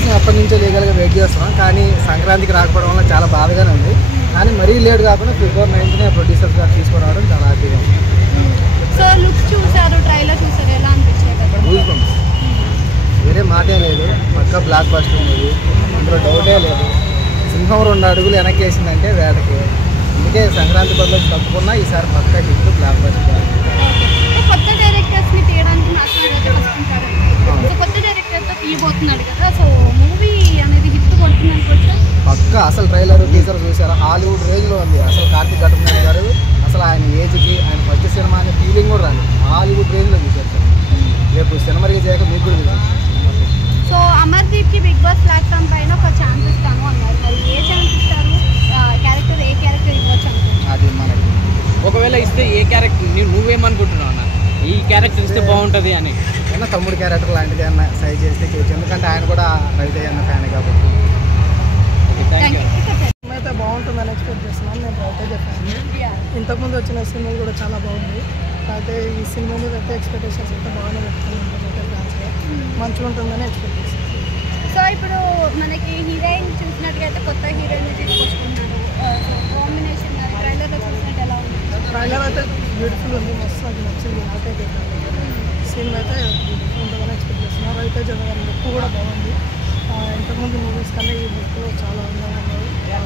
కోసం ఎప్పటి నుంచో లీగల్గా వెయిట్ చేస్తున్నాం, కానీ సంక్రాంతికి రాకపోవడం వల్ల చాలా బాధగానే ఉంది. కానీ మరీ లేట్ కాకుండా ఫిబ్రవరి 9th ప్రొడ్యూసర్స్ గారు తీసుకురావడం చాలా హ్యాపీగా ఉంది. సో లుక్ చూసారు, ట్రైలర్ చూసారు, ఎలా అనిపించారు? వేరే మాటే లేదు, పక్కా బ్లాక్ బస్టర్ ఉంది, అందులో డౌటే లేదు. సింహం 2 అడుగులు వెనక్కి వేసిందంటే వేటకి. అందుకే సంక్రాంతి బదులు తప్పుకున్నా ఈసారి పక్కా హిట్ బ్లాక్ బస్టర్. కొత్త డైరెక్టర్స్ని తీయడానికి కొత్త డైరెక్టర్తో తీయబోతున్నాడు కదా, సో మూవీ అనేది హిట్ కొడుతుంది అనుకోవచ్చు. పక్కా అసలు ట్రైలర్ టీజర్ చూసారా, హాలీవుడ్ రేంజ్లో ఉంది. అసలు కార్తీక్ ఘటన గారు అసలు ఆయన ఏజ్కి ఆయన ఫస్ట్ సినిమా అనే ఫీలింగ్ కూడా రాదు, హాలీవుడ్ రేంజ్లో చూసారు. రేపు సినిమా రిలీజ్ అయ్యాక మీకు కూడా చూసారు. సో అమర్దీప్కి బిగ్ బాస్ ప్లాట్ఫామ్ పైన ఒక ఛాన్స్ ఇస్తాను అన్నారు, మరి ఏ ఛాన్స్ ఇస్తారు? క్యారెక్టర్ ఏ క్యారెక్టర్ ఇవ్వచ్చు అనుకుంటున్నాను? అది మనకి ఒకవేళ ఇస్తే ఏ క్యారెక్టర్ నువ్వేమనుకుంటున్నావు అన్న, ఈ క్యారెక్టర్ ఇస్తే బాగుంటుంది అని? ఏమన్నా తమ్ముడు క్యారెక్టర్ లాంటిది అన్న సైజ్ చేస్తే చేయొచ్చు, ఎందుకంటే ఆయన కూడా రవితేజ అన్న ఫ్యాన్ కాబట్టి. అయితే బాగుంటుందని ఎక్స్పెక్ట్ చేస్తున్నాను. నేను రవితేజ ఫ్యాన్. ఇంతకుముందు వచ్చిన సినిమా కూడా చాలా బాగుంది. అయితే ఈ సినిమా మీద అయితే ఎక్స్పెక్టేషన్స్ అయితే బాగానే పెట్టుకుంటున్నాను. ఫ్యాన్స్గా మంచిగా ఉంటుందని ఎక్స్పెక్ట్ చేస్తున్నాను. సో ఇప్పుడు మనకి హీరోయిన్ చూసినట్టుగా అయితే కొత్త హీరోయిన్ తీసుకొచ్చుకుంటున్నారు, కాంబినేషన్ ట్రైలర్లో చూసినట్టు ఎలా ఉంది? ట్రైలర్ అయితే బ్యూటిఫుల్ ఉంది, మస్తు నాకు నచ్చింది. నాకైతే సినిమా అయితే ఉంటుందని ఎక్స్పెక్ట్ చేస్తున్నాను. రవితేజ గారి లుక్ కూడా బాగుంది. ఇంతకుముందు మూవీస్ కన్నా ఈ లుక్ చాలా అందంగా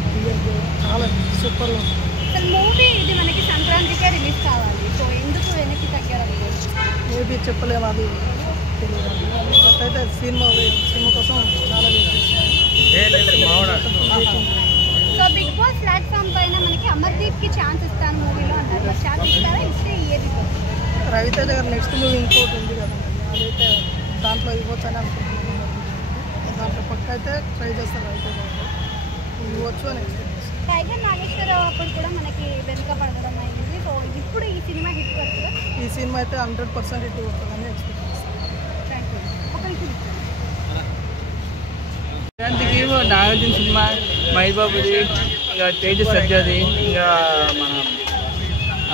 ఉంది. చాలా సూపర్ ఉంది. అసలు మూవీ ఇది మనకి సంక్రాంతికే రిలీజ్ కావాలి, సో ఎందుకు వెనక్కి తగ్గారు? మేబీ చెప్పలేము, అది తెలియదు. అయితే సినిమా కోసం చాలా వెయిట్ చేస్తున్నాను. సో బిగ్ బాస్ ప్లాట్ఫామ్ పైన మనకి అమర్దీప్కి ఛాన్స్ ఇస్తాను మూవీలో అన్నారు, ఛాన్స్ ఇస్తారా? ఇస్తే ఏది? రవితేజ గారు నెక్స్ట్ మూవీ ఇంకోటి ఉంది కదండి, అదైతే దాంట్లో ఇవ్వచ్చు అని అనుకుంటున్నాను. దాంట్లో పక్క అయితే ట్రై చేస్తాను, రవితేజ గారు ఇవ్వచ్చు అని ఎక్స్పెక్ట్ చేస్తాను. టైగర్ నాగేశ్వరరావు అప్పుడు కూడా మనకి వెనుక పడడం అయింది, సో ఇప్పుడు ఈ సినిమా హిట్ కొడుతుందా? ఈ సినిమా అయితే 100% హిట్ కొడుతుందని ఎక్స్పెక్ట్ చేస్తాను. సంక్రాంతికి నాగార్జున సినిమా, మహేష్ బాబుది, ఇంకా తేజ సజ్జాది, ఇంకా మన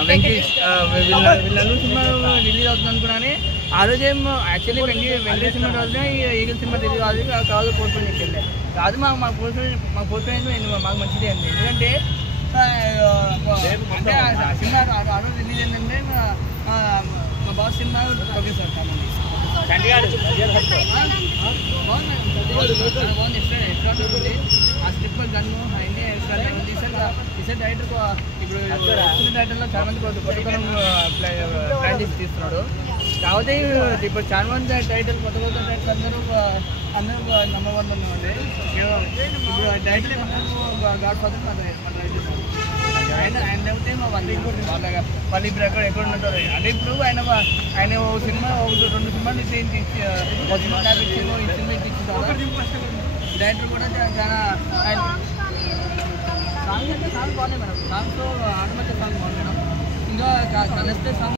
వెంకటేష్ వీళ్ళందరూ సినిమా రిలీజ్ అవుతుంది అనుకున్నాను. ఆ రోజేం యాక్చువల్లీ వెంకటేష్ సినిమా రోజున ఈగల్ సినిమా రిలీజ్ కాదు పోస్ట్పోన్ చేసిండే కాదు. మాకు పోస్ట్పోన్ మాకు మంచిదే అండి, ఎందుకంటే అంటే ఆ సినిమా ఆ రోజు రిలీజ్ ఏంటంటే మా బాస్ సినిమా తగ్గిస్తారు బాగుంది. ఎక్స్ట్రా ఆ స్క్రిప్ట్ గన్ను అవన్నీ ఎక్స్ట్రా ఉంది. ఈసారి డైరెక్టర్ ఇప్పుడు డైరెక్టర్లో చాలా మంది కొత్త ప్లాన్ చేసి తీస్తున్నాడు. కాకపోతే ఇప్పుడు చాలా మంది టైటిల్ కొత్త టైటిల్ అందరూ నెంబర్ 1 ఉంది. ఇప్పుడు డైరెక్టర్ గాడ్ ఫాదర్ మన రైటర్ ఆయన లేకపోతే మా వాళ్ళు ఇప్పుడు ఎక్కడ ఉంటారు అంటే ఇప్పుడు ఆయన సినిమా 2 సినిమాలు సినిమా ఇచ్చిందో ఈ సినిమా ఇచ్చింది. డైరెక్టర్ కూడా చాలా సాంగ్ అంటే సాంగ్ బాగున్నాయి మేడం, సాంగ్స్ ఆటోమేటిక్ సాంగ్ బాగుంది మేడం. ఇంకా కలిస్తే సాంగ్